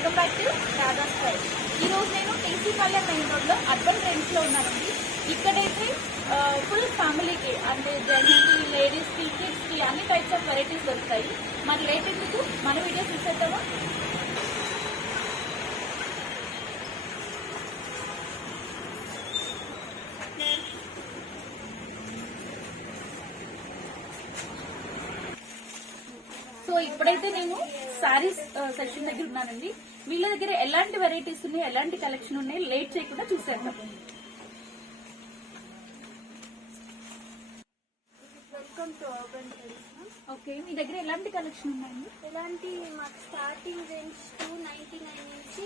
Welcome back to Radha style. ఈరోజు నేను TC పల్లె మెయిన్ రోడ్లో అర్బన్ ట్రెండ్స్లో ఉన్నానండి. ఇక్కడైతే ఫుల్ ఫ్యామిలీకి అంటే జెంట్స్కి, లేడీస్కి, కిడ్స్కి అన్ని టైప్స్ ఆఫ్ వెరైటీస్ దొరుకుతాయి. మరి లేట్ ఎందుకు మన వీడియో చూసేద్దామా? సో ఇప్పుడైతే నేను శారీస్ సెక్షన్ దగ్గర ఉన్నానండి. వీళ్ళ దగ్గర ఎలాంటి వెరైటీస్ ఉన్నాయి, ఎలాంటి కలెక్షన్ ఉన్నాయి, లేట్ చేయకుండా చూసేద్దాం. Welcome to urban trends. Okay, మీ దగ్గర ఎలాంటి కలెక్షన్ ఉన్నాయండి? ఎలాంటి మాకు స్టార్టింగ్ రేంజ్ 299 నుంచి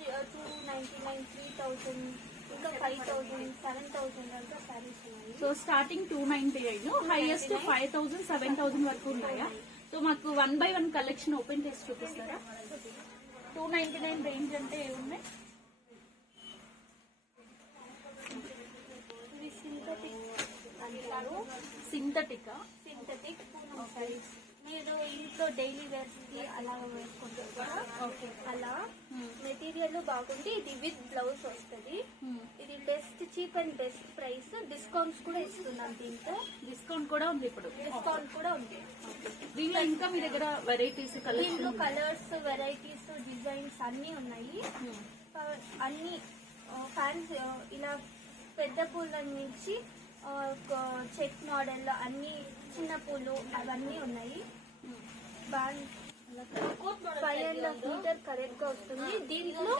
299, 3000 ఇంకా 5000, 7000 దాకా సారీస్ ఉన్నాయి. సో స్టార్టింగ్ 299, హైయెస్ట్ 5000, 7000 వరకు ఉన్నాయా? సో మాకు 1 by 1 కలెక్షన్ ఓపెన్ చేసి చూపిస్తారా? 299 రేంజ్ అంటే ఏమున్నాయి? ఇవి సింథటిక్ అంటారు. సింథటిక్ పూనం సారీస్ మీరు ఇంట్లో డైలీ వేర్స్ కి అలా వేసుకుంటారు కదా. ఓకే, అలా మెటీరియల్ బాగుంది. ఇది విత్ బ్లౌజ్ వస్తుంది. ఇది best, cheap and best price. Discounts కూడా ఇస్తున్నాం. దీంతో డిస్కౌంట్ కూడా ఉంది. ఇప్పుడు డిస్కౌంట్ కూడా ఉంది. దీనిలో ఇంకా మీ దగ్గర వెరైటీస్ దీంట్లో కలెక్షన్ కలర్స్, వెరైటీస్, డిజైన్స్ అన్ని ఉన్నాయి. అన్ని ఫ్యాన్స్ ఇలా పెద్ద పూల నుంచి చెక్ మోడల్ అన్ని చిన్న పూలు అవన్నీ ఉన్నాయి. 5.5 మీటర్ కరెక్ట్ గా వస్తుంది. దీంట్లో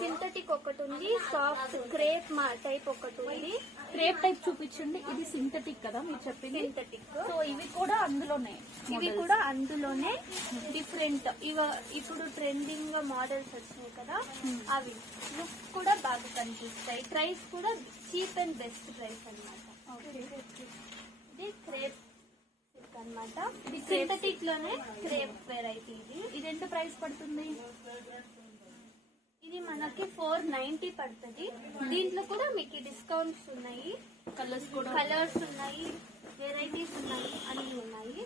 సింథటిక్ ఒకటి ఉంది, సాఫ్ట్ క్రేప్ టైప్ ఒకటి ఉంది. క్రేప్ టైప్ చూపించండి. ఇది సింథటిక్ కదా మీరు చెప్పింది? సింథటిక్. సో ఇవి కూడా అందులోనే, ఇవి కూడా అందులోనే డిఫరెంట్. ఇప్పుడు ట్రెండింగ్ గా మోడల్స్ వచ్చినాయి కదా, అవి లుక్ కూడా బాగా కనిపిస్తాయి. ప్రైస్ కూడా చీప్ అండ్ బెస్ట్ ప్రైస్ అన్నమాట. ఇది క్రేప్ అన్నమాట. ఇది సింథటిక్ లోనే క్రేప్ వెరైటీ. ఇది ఎంత ప్రైస్ పడుతుంది? ఇది మనకి 490 పడుతుంది. దీంట్లో కూడా మీకు డిస్కౌంట్స్ ఉన్నాయి. కలర్స్ ఉన్నాయి, వెరైటీస్ ఉన్నాయి, అన్ని ఉన్నాయి.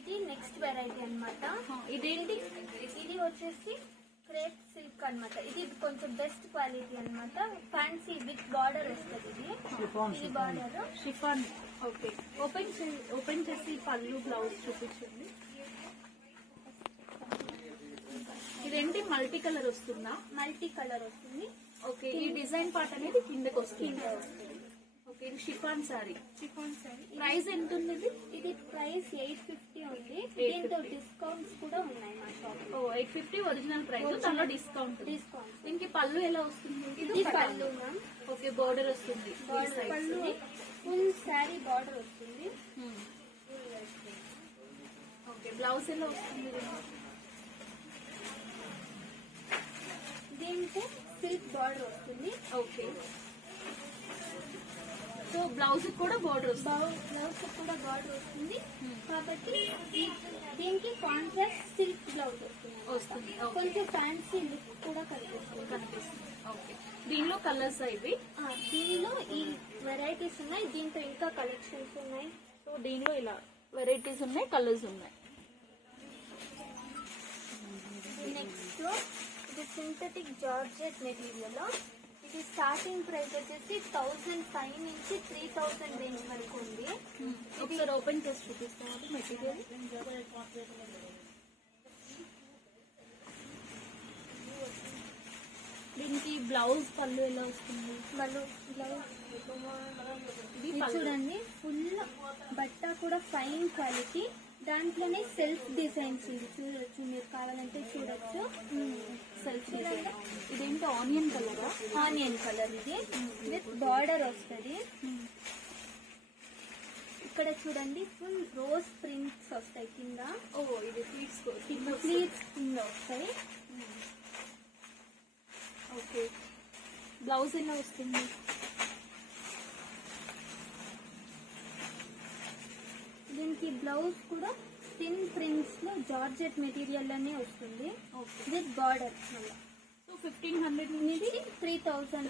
ఇది నెక్స్ట్ వెరైటీ అన్నమాట. ఇదేంటి? ఇది వచ్చేసి క్రేప్ సిల్క్ అన్నమాట. ఇది కొంచెం బెస్ట్ క్వాలిటీ అన్నమాట. ఫ్యాన్సీ విత్ బార్డర్ వస్తుంది. ఇది బార్డర్ షిఫాన్. ఓకే, ఓపెన్ చేసి పళ్ళు, బ్లౌజ్ చూపించండి. ఇదేంటి మల్టీ కలర్ వస్తుందా? మల్టీ కలర్ వస్తుంది. ఓకే, ఈ డిజైన్ పార్ట్ అనేది కిందకి వస్తుంది. ఓకే, ఇది షిఫాన్ సారీ. ప్రైస్ ఎంత ఉంది? ఇది ప్రైస్ 850 ఉంది. దీంతో డిస్కౌంట్స్ కూడా ఉన్నాయి మా షాప్. 850 ఒరిజినల్ ప్రైస్, దానిలో డిస్కౌంట్. దీనికి పళ్ళు ఎలా వస్తుంది? ఇది పళ్ళు మ్యామ్. ఓకే, బోర్డర్ వస్తుంది. పళ్ళు ఫుల్ శారీ బార్డర్ వస్తుంది. ఓకే, బ్లౌజ్ ఎలా వస్తుంది? దీంతో సిల్క్ బార్డర్ వస్తుంది. ఓకే, సో బ్లౌజ్ కూడా బోర్డర్ వస్తుంది. బ్లౌజ్ కూడా బార్డర్ వస్తుంది. కాబట్టి దీనికి కాంట్రాస్ట్ సిల్క్ బ్లౌజ్ వస్తుంది. కొంచెం ఫ్యాన్సీ లుక్ కూడా కనిపిస్తుంది. ఓకే, దీనిలో కలర్స్ ఇవి. దీనిలో ఈ వెరైటీస్ ఉన్నాయి. దీంతో ఇంకా కలెక్షన్స్ ఉన్నాయి. సో దీనిలో ఇలా వెరైటీస్ ఉన్నాయి, కలర్స్ ఉన్నాయి. నెక్స్ట్ లో ఇది సింథటిక్ జార్జెట్ మెటీరియల్. ఇది స్టార్టింగ్ ప్రైస్ వచ్చేసి 1005 నుంచి 3000 రేంజ్ వరకు ఉంది. ఒకసారి ఓపెన్ చేసి చూపిస్తాం మెటీరియల్. దీనికి బ్లౌజ్, పళ్ళు ఎలా వస్తుంది? బ్లౌజ్ ఇది చూడండి, ఫుల్ బట్ట కూడా ఫైన్ క్వాలిటీ. దాంట్లోనే సెల్ఫ్ డిజైన్స్ చూడొచ్చు. మీరు కావాలంటే చూడొచ్చు. Self design. ఇదేంటి ఆనియన్ కలరా? Onion colour. ఇది విత్ బార్డర్ వస్తుంది. ఇక్కడ చూడండి, ఫుల్ రోజ్ ప్రింట్స్ వస్తాయి కింద. ఇది ప్లీట్స్ కింద వస్తాయి. ఓకే, బ్లౌజ్ ఎలా వస్తుంది? దీనికి బ్లౌజ్ కూడా థిన్ ప్రింట్స్ లో జార్జెట్ మెటీరియల్ లోనే వస్తుంది. With border. సో 1500 నుంచి 3000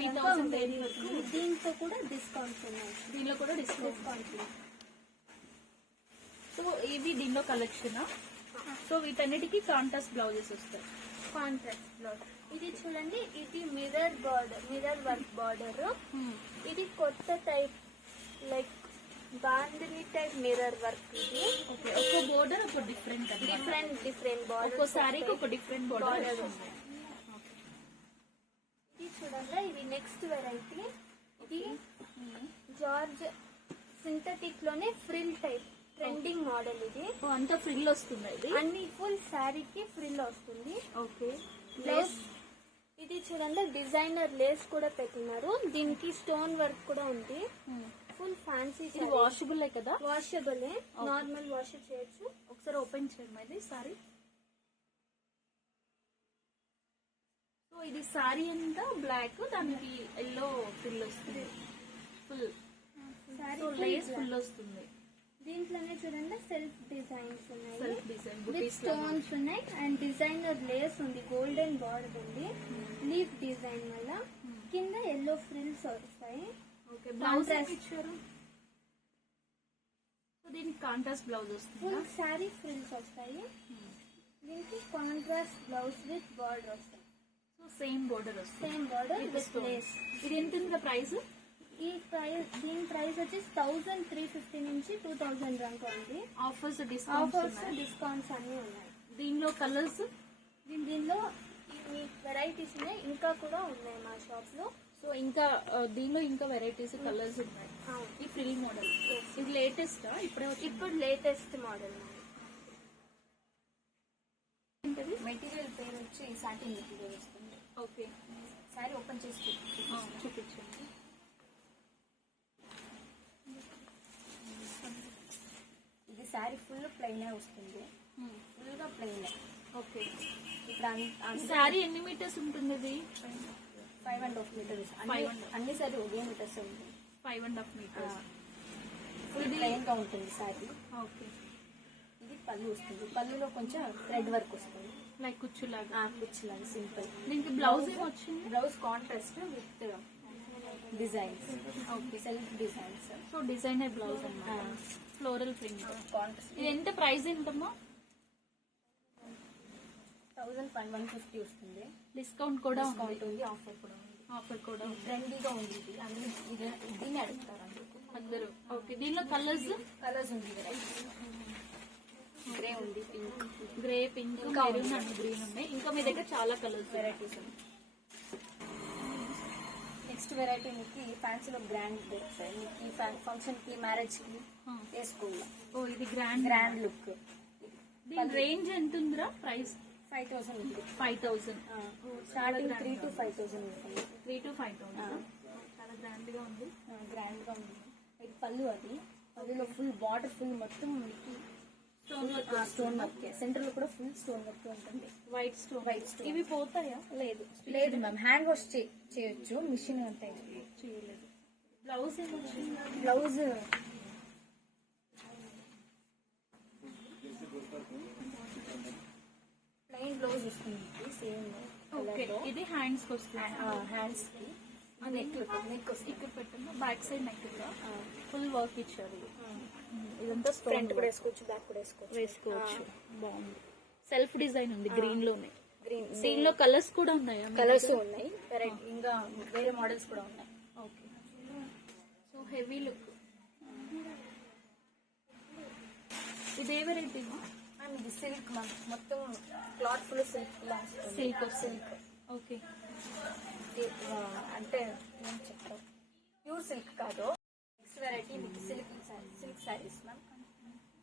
దీంతో కూడా డిస్కౌంట్స్ ఉన్నాయి. దీనిలో కూడా డిస్కౌంట్. సో ఇవి దీనిలో కలెక్షన్. సో వీటన్నిటికీ కాంట్రాస్ట్ బ్లౌజెస్ వస్తాయి. Contrast blouse. ఇది చూడండి, ఇది మిర్రర్ వర్క్ బార్డర్. ఇది కొత్త type, like bandhani type mirror work. ఇది ఓకే, ఒక బోర్డర్ ఒక డిఫరెంట్ డిఫరెంట్ బార్డర్. ఒక్కో సారీకి ఒక డిఫరెంట్ బోర్డర్ వస్తుంది. ఇది చూడండి, ఇది నెక్స్ట్ వెరైటీ. ఇది జార్జ్ సింథటిక్ లోనే ఫ్రిల్ టైప్ ట్రెండింగ్ మోడల్. ఇది అంతా ఫ్రిల్ వస్తుంది. ఇది అన్ని ఫుల్ శారీకి ఫ్రిల్ వస్తుంది. ఓకే. లేస్ ఇది చూడండి, డిజైనర్ లేస్ కూడా పెట్టినారు. దీనికి స్టోన్ వర్క్ కూడా ఉంది. Full fancy. ఇది వాషబుల్ కదా? వాషబుల్, నార్మల్ వాష్ చేయొచ్చు. ఒకసారి ఓపెన్ చేయమ్మా ఇది సారీ. సో ఇది సారీ అంతా బ్లాక్, దానికి ఎల్లో ఫిల్ వస్తుంది. ఫుల్ లేస్ ఫుల్ వస్తుంది. దీంట్లోనే చూడండి సెల్ఫ్ డిజైన్స్ ఉన్నాయి, సెల్ఫ్ డిజైన్ విత్ స్టోన్స్ ఉన్నాయి అండ్ డిజైనర్ లేస్ ఉంది. గోల్డెన్ బార్డర్ ఉంది, లీఫ్ డిజైన్ వల్ల. కింద ఎల్లో ఫ్రిల్స్ వస్తాయి. ఓకే. బ్లౌజ్ ఇచ్చారు. సో దీనికి కాంట్రాస్ట్ బ్లౌజ్ వస్తుంది. ఫుల్ శారీ ఫ్రిల్స్ వస్తాయి. దీనికి కాంట్రాస్ట్ బ్లౌజ్ విత్ బార్డర్ వస్తాయి. సో సేమ్ బోర్డర్ వస్తుంది. Same border with lace. ఇది ఎంత ఉంది ప్రైస్? ఈ ప్రైస్, దీని ప్రైస్ వచ్చి 1350 నుంచి 2000 దాకా ఉంది. ఆఫర్స్ ఆఫర్స్ డిస్కౌంట్స్ అన్ని ఉన్నాయి. దీనిలో కలర్స్, దీనిలో ఈ వెరైటీస్ ఉన్నాయి, ఇంకా కూడా ఉన్నాయి మా షాప్ లో. సో ఇంకా దీనిలో ఇంకా వెరైటీస్ కలర్స్ ఉన్నాయి. ఈ ఫ్రిల్ మోడల్ ఇది లేటెస్ట్ ఇప్పుడు లేటెస్ట్ మోడల్. మెటీరియల్ పేరు వచ్చి సాటిన్ మెటీరియల్ వస్తుంది. ఓకే. సారీ ఓపెన్ చేసి చూపించండి. ఇది సారీ ఫుల్ ప్లెయిన్ వస్తుంది. ఫుల్ గా ప్లెయిన్. ఓకే. ఇప్పుడు సారీ ఎన్ని మీటర్స్ ఉంటుంది? ఇది 5.5 మీటర్స్. అన్ని సారీ ఒకే మీటర్స్ ఉంటుంది. 5.5 మీటర్స్. ఫుల్ ప్లెయిన్ గా ఉంటుంది సారీ. ఓకే. ఇది పళ్ళు వస్తుంది. పళ్ళులో కొంచెం థ్రెడ్ వర్క్ వస్తుంది, లైక్ కుచ్చులాగా. కుచ్చులాగా సింపుల్. దీనికి బ్లౌజ్ ఏమి వచ్చింది? Blouse contrast with designs. Okay. Self designs. So designer blouse అన్నమాట. Floral print contrast. ఇది ఎంత ప్రైస్ ఎంతమ్మా? 1150 వస్తుంది. డిస్కౌంట్ కూడా డిస్కౌంట్ ఉంది, ఆఫర్ కూడా ఉంది. ఆఫర్ కూడా ట్రెండీగా ఉంది ఇది. అందరూ దీన్ని అడుగుతారు అందరూ. ఓకే. దీనిలో కలర్స్ కలర్స్ ఉంది. గ్రే ఉంది, pink, grey, pink, maroon and green ఉన్నాయి. ఇంకా మీ దగ్గర చాలా కలర్స్ వెరైటీస్ ఉన్నాయి. నెక్స్ట్ వెరైటీ మీకు ఫ్యాన్సీలో గ్రాండ్ దొరుకుతాయి. మీకు ఈ ఫంక్షన్ కి, మ్యారేజ్ కి వేసుకోవాలి. ఓ ఇది గ్రాండ్ గ్రాండ్ లుక్. దీని రేంజ్ ఎంత ఉందిరా? ప్రైస్ 5000 ఉంది. 5000. స్టార్టింగ్ 3 to 5000 ఉంటుంది. 3 to 5000. చాలా గ్రాండ్ గా ఉంది. గ్రాండ్ గా ఉంది. ఇది పళ్ళు. అది పళ్ళులో ఫుల్ బార్డర్ ఫుల్ మొత్తం మీకు స్టోన్ వర్క్. సెంటర్ లో కూడా ఫుల్ స్టోన్ వర్క్ ఉంటుంది. White stone. ఇవి పోతాయా? లేదు లేదు మ్యామ్, హ్యాండ్ వాష్ చేయొచ్చు. మిషన్ అంతా చేయలేదు. బ్లౌజ్ ఏమొచ్చింది? బ్లౌజ్ ప్లెయిన్ బ్లౌజ్ వస్తుంది. Same okay. ఇది హ్యాండ్స్ కి వస్తుంది. హ్యాండ్స్ కి నెక్ వస్తుంది. ఇక్కడ పెట్టండి. Back side neck full work ఇచ్చారు. ఇదంతా ఫ్రంట్ కూడా వేసుకోవచ్చు, బ్యాక్ కూడా వేసుకోవచ్చు. బాగుంది. సెల్ఫ్ డిజైన్ ఉంది గ్రీన్ లోనే. గ్రీన్. దీనిలో కలర్స్ కూడా ఉన్నాయా? కలర్స్ ఉన్నాయి. ఇంకా వేరే మోడల్స్ కూడా ఉన్నాయి. ఓకే. So heavy look. ఇదే వెరైటీ? ఇది సిల్క్ మ్యామ్, మొత్తం క్లాత్ ఫుల్ సిల్క్ లా వస్తుంది. సిల్క్. ఓకే. అంటే ఏం చెప్తారు, ప్యూర్ సిల్క్ కాదు. నెక్స్ట్ వెరైటీ మీకు సిల్క్ శారీస్ మ్యామ్.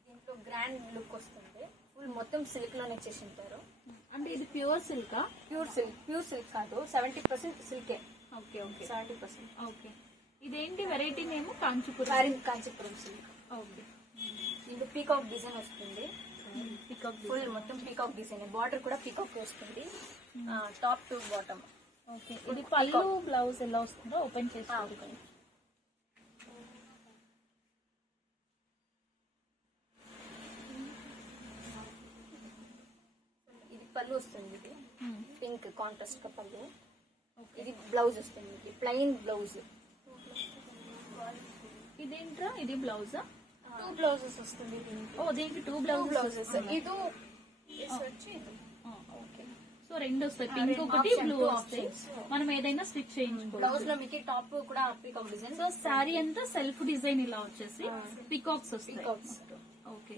దీంట్లో గ్రాండ్ లుక్ వస్తుంది. ఫుల్ మొత్తం సిల్క్ లోనే చేసి ఉంటారు. అంటే ఇది ప్యూర్ సిల్కా? ప్యూర్ సిల్క్ కాదు, 70% సిల్కే. ఓకే. ఓకే. 70%. ఓకే. ఇదేంటి variety name? Kanchipuram. Kanchipuram silk. Okay. ఇది పీకాక్ డిజైన్ వస్తుంది. పికాక్ ఫుల్ మొత్తం పీకాక్ డిజైన్. బార్డర్ కూడా పీకాక్ వస్తుంది, టాప్ టు బాటమ్. ఓకే. ఇది పళ్ళు, బ్లౌజ్ ఎలా వస్తుందో ఓపెన్ చేసుకోవాలి. ఇది పళ్ళు వస్తుంది. ఇది పింక్ కాంట్రాస్ట్ గా పళ్ళు. ఇది బ్లౌజ్ వస్తుంది. ఇది ప్లెయిన్ బ్లౌజ్. ఇదేంట్రా? ఇది బ్లౌజా? 2 బ్లౌజెస్ వస్తుంది దీనికి. ఓ దీనికి 2 బ్లౌజెస్. బ్లౌజెస్. ఇది వచ్చి ఓకే. సో రెండు వస్తాయి, పింక్ ఒకటి బ్లూ వస్తాయి. మనం ఏదైనా స్టిచ్ చేయించుకోవచ్చు. బ్లౌజ్ లో మీకు టాప్ కూడా పీకాక్ డిజైన్. సో శారీ అంతా సెల్ఫ్ డిజైన్ ఇలా వచ్చేసి పికాక్స్ వస్తాయి. Peacocks okay.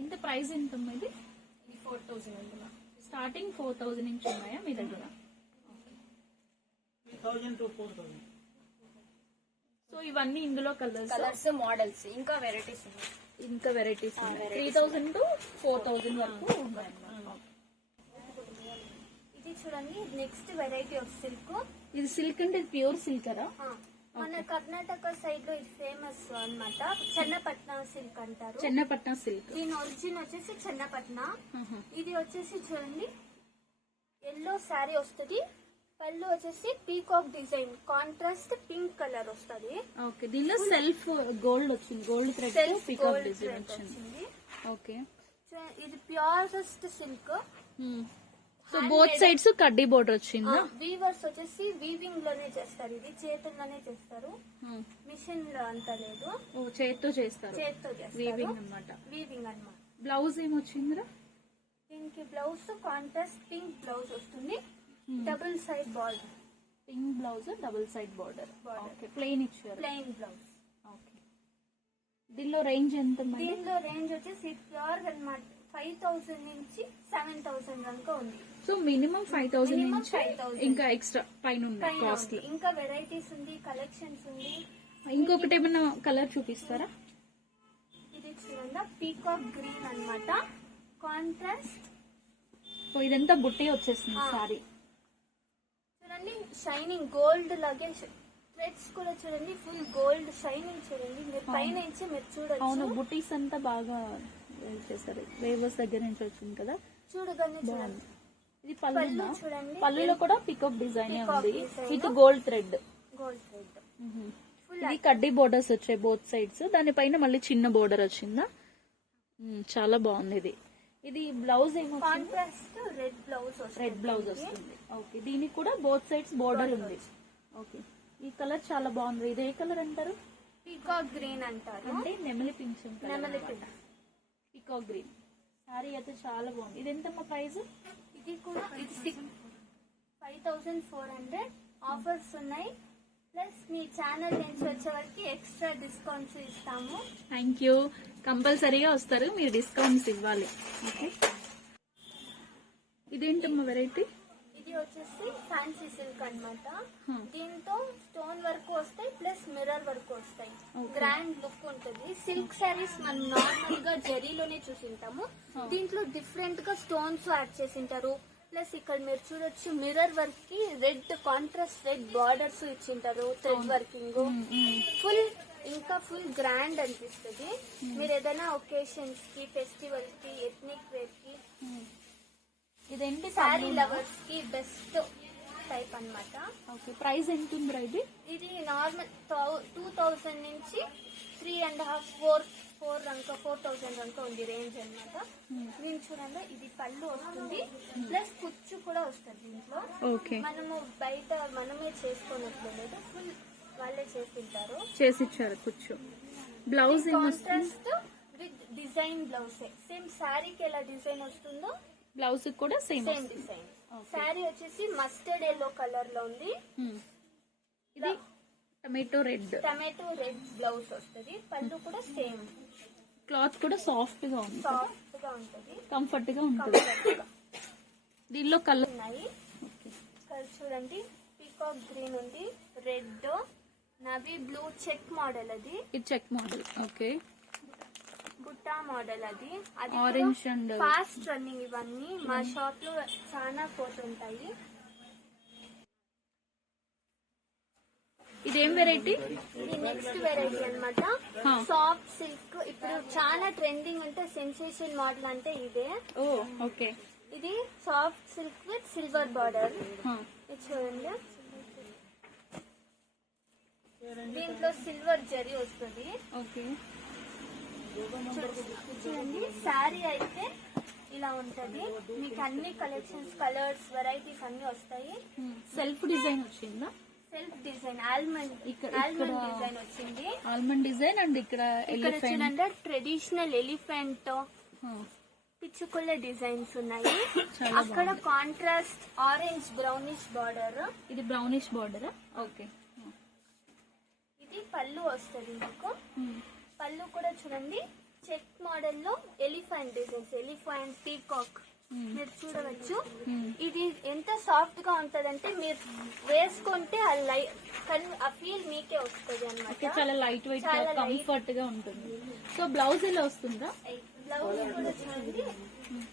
ఎంత ప్రైస్ ఎంత ఉంది ఇది? ఇది 4000 ఉంది. స్టార్టింగ్ 4000 నుంచి ఉన్నాయా మీ దగ్గర? 3000 to 4000. సో ఇవన్నీ ఇందులో కలర్స్ మోడల్స్ ఇంకా వెరైటీస్ ఉన్నాయి. ఇంకా వెరైటీస్ 3000 to 4000 వరకు ఉన్నాయి. ఇది చూడండి నెక్స్ట్ వెరైటీ ఆఫ్ సిల్క్. ఇది సిల్క్ అంటే ప్యూర్ సిల్కరా? మన కర్ణాటక సైడ్ లో ఇది ఫేమస్ అన్నమాట. చెన్నపట్న సిల్క్ అంటారు. చెన్నపట్న సిల్క్. దీని ఒరిజిన్ వచ్చేసి చెన్నపట్న. ఇది వచ్చేసి చూడండి ఎల్లో శారీ వస్తుంది. పళ్ళు వచ్చేసి peacock design contrast pink colour వస్తుంది. ఓకే. దీనిలో సెల్ఫ్ గోల్డ్ వచ్చింది, గోల్డ్ థ్రెడ్ పీకాక్ డిజైన్ వచ్చింది. ఓకే. ఇది purest silk. So both sides కడ్డీ బోర్డర్ వచ్చిందా? వీవర్స్ వచ్చేసి వీవింగ్ లోనే చేస్తారు. ఇది చేతుల్లోనే చేస్తారు, మిషన్ లో అంత లేదు. చేత్తో చేస్తారు, చేత్తో చేస్తారు. వీవింగ్ అన్నమాట. వీవింగ్ అన్నమాట. బ్లౌజ్ ఏమొచ్చిందిరా? దీనికి బ్లౌజ్ కాంట్రాస్ట్ పింక్ బ్లౌజ్ వస్తుంది. Double side border. Pink blouse double side border. Okay. Plain ఇచ్చారు. Plain blouse. ఓకే. దీనిలో రేంజ్ ఎంత? దీనిలో రేంజ్ వచ్చేసి ప్యూర్ అన్నమాట 5000 నుంచి 7000 వరకు ఉంది. సో మినిమం 5000 Minimum నుంచి 5000. ఇంకా ఎక్స్ట్రా పైన ఉన్నాయి పైన కాస్ట్. ఉంది. ఇంకా వెరైటీస్ ఉంది, కలెక్షన్స్ ఉంది. ఇంకొకటి ఏమన్నా కలర్ చూపిస్తారా? ఇది చూడండి పీకాక్ గ్రీన్ అన్నమాట. కాంట్రాస్ట్ సో ఇదంతా బుట్టి వచ్చేస్తుంది సారీ. చూడండి షైనింగ్ గోల్డ్ లాగే థ్రెడ్స్ కూడా చూడండి ఫుల్ గోల్డ్ షైనింగ్ చూడండి. మీరు పైన నుంచి మీరు అవును, చూడొచ్చు. బుటీస్ అంతా బాగా చేస్తారు. వేవర్స్ దగ్గర నుంచి వచ్చింది కదా, చూడగానే చూడండి. ఇది పళ్ళు పళ్ళు. చూడండి పళ్ళులో కూడా పికప్ డిజైన్ Peacock ఉంది design. With gold thread. Gold thread. Full ఇది కడ్డీ బోర్డర్స్ వచ్చాయి బోత్ సైడ్స్. దానిపైన మళ్ళీ చిన్న బోర్డర్ వచ్చిందా. చాలా బాగుంది ఇది. ఇది బ్లౌజ్ ఏమో కాంట్రాస్ట్ రెడ్ బ్లౌజ్ వస్తుంది. రెడ్ బ్లౌజ్ వస్తుంది. ఓకే. దీనికి కూడా బోత్ సైడ్స్ బోర్డర్ ఉంది. ఓకే. ఈ కలర్ చాలా బాగుంది. ఇది ఏ కలర్ అంటారు? పీకాక్ గ్రీన్ అంటారు. అంటే నెమలి పింఛం నెమలి పింఛం. Peacock green. సారీ అయితే చాలా బాగుంది. ఇది ఎంతమ్మా ప్రైస్? ఇది కూడా ఇది 5400 ఆఫర్స్ ఉన్నాయి. ప్లస్ మీ ఛానల్ నుంచి వచ్చే వరకు ఎక్స్ట్రా డిస్కౌంట్స్ ఇస్తాము. Thank you. కంపల్సరీగా వస్తారు, మీరు డిస్కౌంట్స్ ఇవ్వాలి. ఓకే. ఇదేంటమ్మా వెరైటీ? ఇది వచ్చేసి ఫ్యాన్సీ సిల్క్ అన్నమాట. దీంతో స్టోన్ వర్క్ వస్తాయి ప్లస్ మిర్రర్ వర్క్ వస్తాయి. గ్రాండ్ లుక్ ఉంటుంది. సిల్క్ సారీస్ మనం నార్మల్ గా జరీలోనే చూసింటాము. దీంట్లో డిఫరెంట్ గా స్టోన్స్ యాడ్ చేసింటారు. ప్లస్ ఇక్కడ మీరు చూడొచ్చు మిర్రర్ వర్క్ కి రెడ్ కాంట్రాస్ట్ రెడ్ బార్డర్స్ ఇచ్చింటారు. థ్రెడ్ వర్కింగ్ ఫుల్ ఇంకా ఫుల్ గ్రాండ్ అనిపిస్తుంది. మీరు ఏదైనా ఒకేషన్స్ కి ఫెస్టివల్ కి ఎథ్నిక్ వేర్ కి ఇదేంటి? శారీ లవర్స్ కి బెస్ట్ టైప్ అన్నమాట. ఓకే. ప్రైస్ ఎంత ఉందిరా ఇది? ఇది నార్మల్ 2000 నుంచి 3.5 4,000 వరకు ఉంది రేంజ్ అన్నమాట. దీని చూడండి ఇది పళ్ళు వస్తుంది ప్లస్ కుచ్చు కూడా వస్తుంది దీంట్లో. ఓకే. మనము బయట మనమే చేసుకోనట్లు లేదు, ఫుల్ వాళ్ళే చేస్తుంటారు. చేసిచ్చారు కుచ్చు. Blouse contrast with design blouse. Same శారీకి ఎలా డిజైన్ వస్తుందో బ్లౌజ్ కూడా సేమ్ సేమ్ డిజైన్. శారీ వచ్చేసి మస్టర్డ్ ఎల్లో కలర్ లో ఉంది. ఇది tomato red. Tomato red blouse వస్తుంది. పళ్ళు కూడా సేమ్. క్లాత్ కూడా సాఫ్ట్ గా ఉంది, సాఫ్ట్ గా ఉంటుంది, కంఫర్ట్ గా ఉంటుంది. దీనిలో కలర్ ఉన్నాయి. కలర్ చూడండి పీకాక్ గ్రీన్ ఉంది, red, navy blue check model అది. ఇది చెక్ మోడల్. ఓకే. బుట్టా మోడల్ అది. అది ఆరెంజ్ అండ్ ఫాస్ట్ రన్నింగ్. ఇవన్నీ మా షాప్ లో చాలా పోతుంటాయి. ఇదేం వెరైటీ? ఇది నెక్స్ట్ వెరైటీ అన్నమాట. Soft silk. ఇప్పుడు చాలా ట్రెండింగ్ అంటే సెన్సేషన్ మోడల్ అంటే ఇదే. ఓ ఓకే. ఇది soft silk with silver border. ఇది చూడండి దీంట్లో సిల్వర్ జరీ వస్తుంది. ఓకే. చూడండి శారీ అయితే ఇలా ఉంటది. మీకు అన్ని కలెక్షన్స్ కలర్స్ వెరైటీస్ అన్ని వస్తాయి. సెల్ఫ్ డిజైన్ వచ్చిందా? సెల్ఫ్ డిజైన్ ఆల్మండ్ డిజైన్ వచ్చింది. ఆల్మండ్ డిజైన్ అండ్ ఇక్కడ ఇక్కడ చూడండి ట్రెడిషనల్ ఎలిఫెంట్ పిచ్చుకుల డిజైన్స్ ఉన్నాయి. అక్కడ కాంట్రాస్ట్ ఆరెంజ్ బ్రౌనిష్ బార్డర్. ఇది బ్రౌనిష్ బార్డర్. ఓకే. ఇది పళ్ళు వస్తుంది మీకు. పళ్ళు కూడా చూడండి చెక్ మోడల్ లో ఎలిఫెంట్ డిజైన్స్, ఎలిఫెంట్ పీకాక్ మీరు చూడవచ్చు. ఇది ఎంత సాఫ్ట్ గా ఉంటదంటే మీరు వేసుకుంటే ఆ ఫీల్ మీకే వస్తుంది అన్నమాట. చాలా లైట్ వెయిట్ కంఫర్ట్ గా ఉంటుంది. సో బ్లౌజ్ ఎలా వస్తుందా? బ్లౌజ్ కూడా చూడండి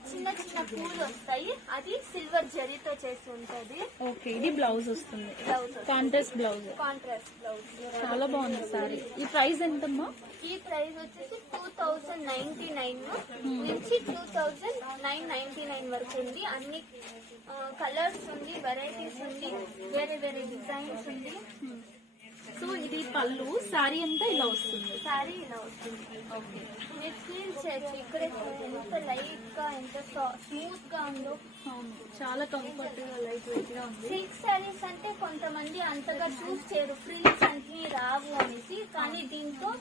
చిన్న చిన్న పూలు వస్తాయి. అది సిల్వర్ జరీతో చేసి ఉంటది. ఓకే. ఇది బ్లౌజ్ వస్తుంది, blouse contrast blouse. Contrast blouse చాలా బాగుంది సారీ. ఈ ప్రైస్ ఎంతమ్మా? ఈ ప్రైస్ వచ్చేసి 2099 నుంచి 2999 వరకు ఉంది. అన్ని కలర్స్ ఉంది, వెరైటీస్ ఉంది, వేరే వేరే డిజైన్స్ ఉంది. సో ఇది పళ్ళు, సారీ అంతా ఇలా వస్తుంది. సారీ ఇలా వస్తుంది. ఓకే. మీరు ఫీల్ చేయొచ్చు ఇక్కడ ఎంత లైట్ గా ఎంత స్మూత్ గా ఉందో. చాలా కంఫర్ట్ గా లైట్ వెయిట్ గా ఉంది. సిల్క్ సారీస్ అంటే కొంతమంది అంతగా చూస్ చేయరు, ఫ్రిల్స్ అన్ని రావు అనేసి. కానీ దీంతో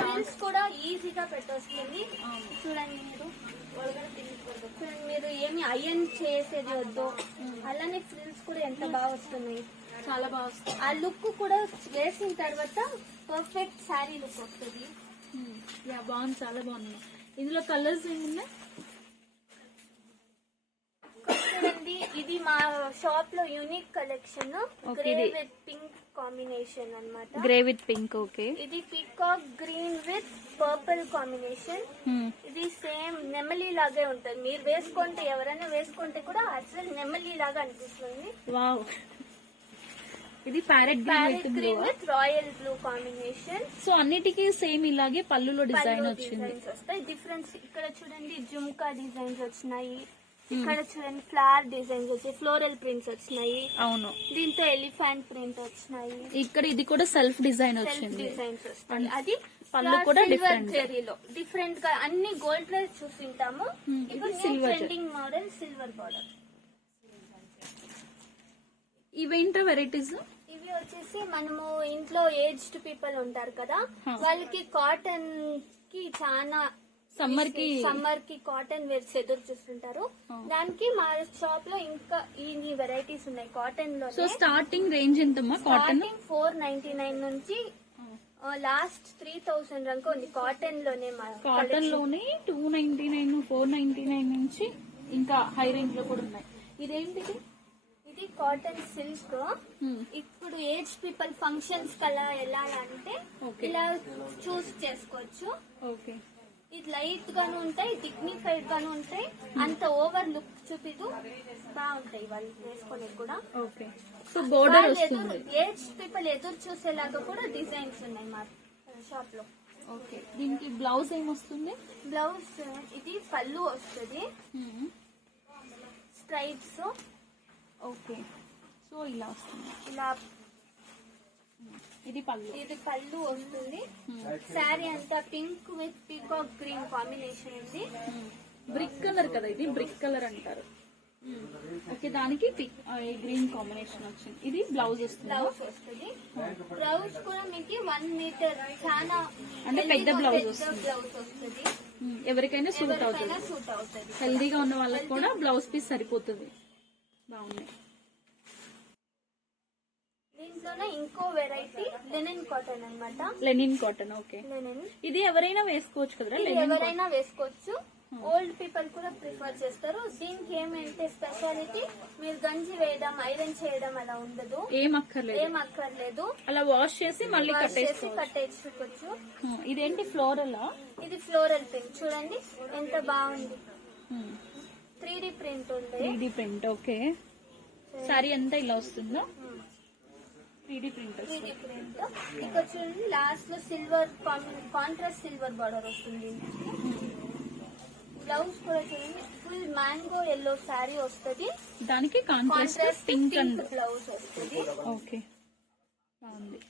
ఫ్రిల్స్ కూడా ఈజీగా పెట్టొస్తుంది. చూడండి మీరు ఏమి అయన్ చేసేది వద్దు. అలానే ఫ్రిల్స్ కూడా ఎంత బాగా వస్తున్నాయి. చాలా బాగా వస్తుంది. ఆ లుక్ కూడా వేసిన తర్వాత పర్ఫెక్ట్ శారీ లుక్ వస్తుంది. బాగుంది, చాలా బాగుంది. ఇందులో కలర్స్ ఏమున్నాయి చూడండి. ఇది మా షాప్ లో unique collection, grey with pink combination అన్నమాట. Grey with pink. ఓకే. ఇది peacock green with purple combination. ఇది సేమ్ నెమలి లాగే ఉంటుంది. మీరు వేసుకుంటే ఎవరైనా వేసుకుంటే కూడా అసలు నెమలి లాగా అనిపిస్తుంది. వావ్. ఇది parrot green with royal blue combination. So అన్నిటికీ సేమ్ ఇలాగే పళ్ళులో డిజైన్ వచ్చింది. డిజైన్స్ వస్తాయి. డిఫరెన్స్ ఇక్కడ చూడండి జుమ్కా డిజైన్స్ వచ్చినాయి. ఇక్కడ చూడండి ఫ్లవర్ డిజైన్స్ వచ్చాయి, ఫ్లోరల్ ప్రింట్స్ వచ్చినాయి. అవును. దీంతో ఎలిఫెంట్ ప్రింట్ వచ్చినాయి. ఇక్కడ ఇది కూడా సెల్ఫ్ డిజైన్ వచ్చింది. డిజైన్స్ వస్తాయి. అది పళ్ళు కూడా సిల్వర్ జరీలో డిఫరెంట్ గా అన్ని గోల్డ్ ప్రైస్ చూసింటాము. ఇప్పుడు ట్రెండింగ్ మోడల్ సిల్వర్ బార్డర్. ఇవేంటో వెరైటీస్? ఇవి వచ్చేసి మనము ఇంట్లో ఏజ్డ్ పీపుల్ ఉంటారు కదా, వాళ్ళకి కాటన్ కి చాలా సమ్మర్ కి కాటన్ వేర్స్ ఎదురు చూస్తుంటారు. దానికి మా షాప్ లో ఇంకా ఇన్ని వెరైటీస్ ఉన్నాయి కాటన్ లో. సో స్టార్టింగ్ రేంజ్ ఎంతమ్మా కాటన్? 499 నుంచి లాస్ట్ 3000 వరకు ఉంది కాటన్ లోనే. కాటన్ లోనే 299, 499 నుంచి ఇంకా హై రేంజ్ లో కూడా ఉన్నాయి. ఇదేంటిది? ఇది కాటన్ సిల్క్. ఇప్పుడు ఏజ్ పీపుల్ ఫంక్షన్స్ కలా ఎలా అంటే ఇలా చూస్ చేసుకోవచ్చు. ఓకే. ఇది లైట్ గాను ఉంటాయి, డిగ్నిఫైడ్ గాను ఉంటాయి, అంత ఓవర్ లుక్ చూపిదు బాగుంటాయి వాళ్ళు వేసుకునేది కూడా. ఓకే. సో బోర్డర్ వస్తుంది. ఏజ్ పీపుల్ ఎదురు చూసేలాగా కూడా డిజైన్స్ ఉన్నాయి మా షాప్ లో. ఓకే. దీనికి బ్లౌజ్ ఏమొస్తుంది? బ్లౌజ్ ఇది పళ్ళు వస్తుంది, స్ట్రైప్స్. ఓకే. సో ఇలా వస్తుంది. ఇలా ఇది పళ్ళు. ఇది పళ్ళు వస్తుంది. శారీ అంతా pink with peacock green combination ఉంది. బ్రిక్ కలర్ కదా ఇది, బ్రిక్ కలర్ అంటారు. ఓకే. దానికి గ్రీన్ కాంబినేషన్ వచ్చింది. ఇది బ్లౌజ్ వస్తుంది. బ్లౌజ్ వస్తుంది. బ్లౌజ్ కూడా మీకు 1 మీటర్ చాలా అంటే పెద్ద బ్లౌజ్ వస్తుంది. బ్లౌజ్ వస్తుంది. ఎవరికైనా సూట్ అవుతుంది. సూట్ అవుతుంది. హెల్దీగా ఉన్న వాళ్ళకి కూడా బ్లౌజ్ పీస్ సరిపోతుంది. బాగున్నాయి. దీంట్లోనే ఇంకో వెరైటీ లెనిన్ కాటన్ అన్నమాట. Linen cotton. ఓకే. లెనిన్ ఇది ఎవరైనా వేసుకోవచ్చు కదా? ఎవరైనా వేసుకోవచ్చు. ఓల్డ్ పీపుల్ కూడా ప్రిఫర్ చేస్తారు. దీనికి ఏమంటే స్పెషాలిటీ మీరు గంజి వేయడం, ఐరన్ చేయడం అలా ఉండదు. ఏం అక్కర్లేదు. అలా వాష్ చేసి మళ్ళీ కట్టేసుకోవచ్చు. ఇదేంటి ఫ్లోరల్? ఇది ఫ్లోరల్ ప్రింట్ చూడండి ఎంత బాగుంది. 3D ప్రింట్ ఉంది. 3D print. ఓకే. సారీ అంతా ఇలా వస్తుందా? 3D print. ఇక్కడ చూడండి లాస్ట్ లో సిల్వర్ కాంట్రాస్ట్ సిల్వర్ బార్డర్ వస్తుంది. బ్లౌజ్ కూడా చూడండి ఫుల్ మ్యాంగో ఎల్లో శారీ వస్తుంది. దానికి కాంట్రాస్ట్ పింక్ అండ్ బ్లౌజ్ వస్తుంది. ఓకే. బాగుంది.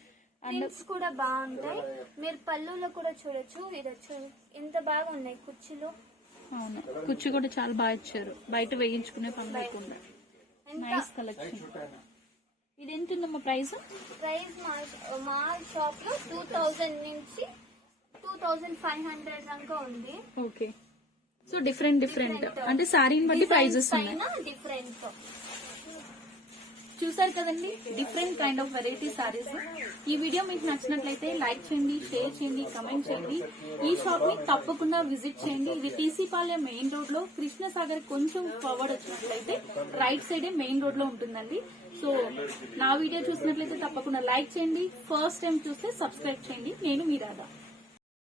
ప్రింట్స్ కూడా బాగుంటాయి. మీరు పళ్ళులో కూడా చూడొచ్చు. ఇది చూడండి ఎంత బాగా ఉన్నాయి కుర్చీలు. అవును, కుర్చీ కూడా చాలా బాగా ఇచ్చారు. బయట వేయించుకునే పని లేకుండా. Nice collection. ఇది ఎంత ఉందమ్మా ప్రైస్? మా షాప్ లో 2000 నుంచి 2500 దాకా ఉంది. ఓకే. సో డిఫరెంట్ డిఫరెంట్ అంటే శారీని బట్టి ప్రైజెస్ ఉన్నాయి. డిఫరెంట్. చూసారు కదండి, different kind of variety saris. ఈ వీడియో మీకు నచ్చినట్లయితే లైక్ చేయండి, షేర్ చేయండి, కమెంట్ చేయండి. ఈ షాప్ ని తప్పకుండా విజిట్ చేయండి. ఇది టీసీపాలెం మెయిన్ రోడ్ లో, కృష్ణసాగర్ కొంచెం ఫార్వర్డ్ వచ్చినట్లయితే రైట్ సైడే మెయిన్ రోడ్ లో ఉంటుందండి. సో నా వీడియో చూసినట్లయితే తప్పకుండా లైక్ చేయండి. ఫస్ట్ టైం చూస్తే సబ్స్క్రైబ్ చేయండి. నేను మీ రాధా.